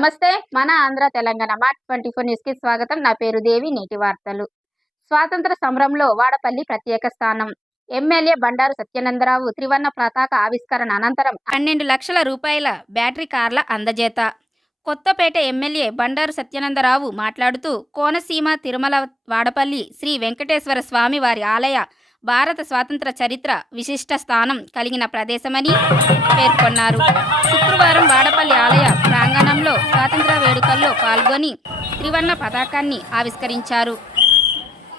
నమస్తే. మన Andhra Telangana mart 24 news కి స్వాగతం. నా పేరు దేవి. నేటి వార్తలు. స్వాతంత్ర సమరంలో వాడపల్లి ప్రత్యేక స్థానం. ఎమ్మెల్యే బండారు సత్యానందరావు త్రివర్ణ పతాక ఆవిష్కరణ అనంతరం 12 లక్షల రూపాయల బ్యాటరీ కార్ల అందజేత. కొత్తపేట ఎమ్మెల్యే బండారు సత్యానందరావు మాట్లాడుతూ కోనసీమ తిరుమల వాడపల్లి శ్రీ వెంకటేశ్వర స్వామి వారి ఆలయ భారత స్వాతంత్ర చరిత్ర విశిష్ట స్థానం కలిగిన ప్రదేశమని పేర్కొన్నారు. శుక్రవారం వాడపల్లి ఆలయ ప్రాంగణంలో స్వాతంత్ర వేడుకల్లో పాల్గొని త్రివర్ణ పతాకాన్ని ఆవిష్కరించారు.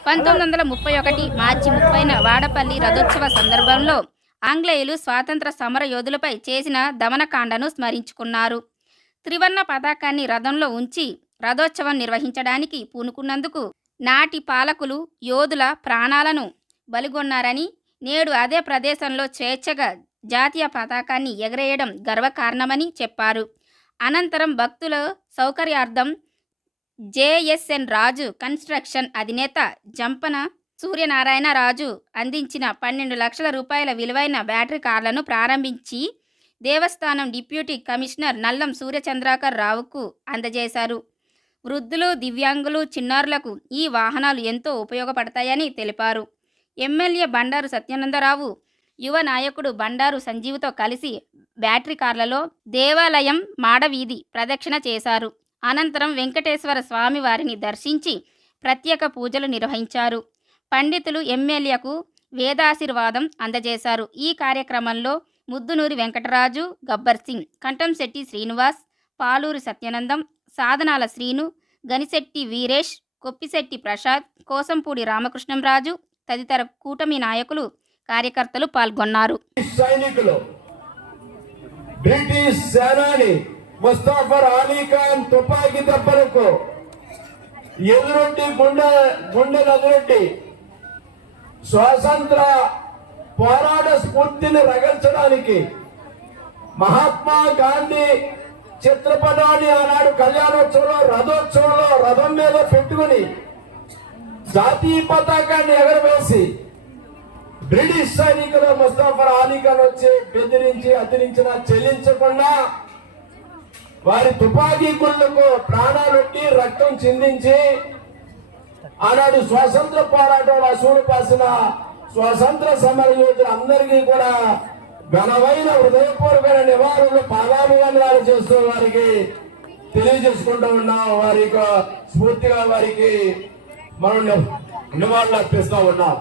1931 మార్చి 30న వాడపల్లి రథోత్సవ సందర్భంలో ఆంగ్లేయులు స్వాతంత్ర సమర యోధులపై చేసిన దమనకాండను స్మరించుకున్నారు. త్రివర్ణ పతాకాన్ని రథంలో ఉంచి రథోత్సవం నిర్వహించడానికి పూనుకున్నందుకు నాటి పాలకులు యోధుల ప్రాణాలను బలిగొన్నారని, నేడు అదే ప్రదేశంలో స్వేచ్ఛగా జాతీయ పతాకాన్ని ఎగరేయడం గర్వకారణమని చెప్పారు. అనంతరం భక్తుల సౌకర్యార్థం జేఎస్ఎన్ రాజు కన్స్ట్రక్షన్ అధినేత జంపన సూర్యనారాయణ రాజు అందించిన 12 లక్షల రూపాయల విలువైన బ్యాటరీ కార్లను ప్రారంభించి దేవస్థానం డిప్యూటీ కమిషనర్ నల్లం సూర్యచంద్రాకర్ రావుకు అందజేశారు. వృద్ధులు, దివ్యాంగులు, చిన్నారులకు ఈ వాహనాలు ఎంతో ఉపయోగపడతాయని తెలిపారు. ఎమ్మెల్యే బండారు సత్యానందరావు యువ నాయకుడు బండారు సంజీవ్తో కలిసి బ్యాటరీ కార్లలో దేవాలయం మాడవీధి ప్రదక్షిణ చేశారు. అనంతరం వెంకటేశ్వర స్వామి వారిని దర్శించి ప్రత్యేక పూజలు నిర్వహించారు. పండితులు ఎమ్మెల్యేకు వేదాశీర్వాదం అందజేశారు. ఈ కార్యక్రమంలో ముద్దునూరి వెంకటరాజు, గబ్బర్ సింగ్, కంఠంశెట్టి శ్రీనివాస్, పాలూరి సత్యానందం, సాధనాల శ్రీను, గనిశెట్టి వీరేష్, కొప్పిశెట్టి ప్రసాద్, కోసంపూడి రామకృష్ణంరాజు తదితర కూటమి నాయకులు, కార్యకర్తలు పాల్గొన్నారు. బ్రిటిష్ సేనాని ముస్తాఫర్ అలీ ఖాన్ తుపాకీ దెబ్బలకు ఎదురొడ్డి గుండె స్వాతంత్ర పోరాట స్ఫూర్తిని రగల్చడానికి మహాత్మా గాంధీ చిత్రపటాన్ని ఆనాడు కళ్యాణోత్సవంలో రథోత్సవంలో రథం మీద పెట్టుకుని జాతీయ పతాకాన్ని ఎగరవేసి బ్రిటిష్ సైనికులు ముస్తాఫర్ అలీ ఖాన్ వచ్చి బెదిరించి అతిరించిన చెల్లించకుండా వారి తుపాకీ గుళ్లకు ప్రాణాలొట్టి రక్తం చిందించి ఆనాడు స్వాతంత్ర పోరాటంలో అసూలు పాసిన స్వాతంత్ర సమర యోధులందరికీ కూడా ఘనమైన హృదయపూర్వకమైన నివారణలు పాదాభివందనాలు చేస్తూ వారికి తెలియజేసుకుంటూ ఉన్నాం. వారి స్ఫూర్తిగా వారికి మనం నివాళులు అర్పిస్తూ ఉన్నాం.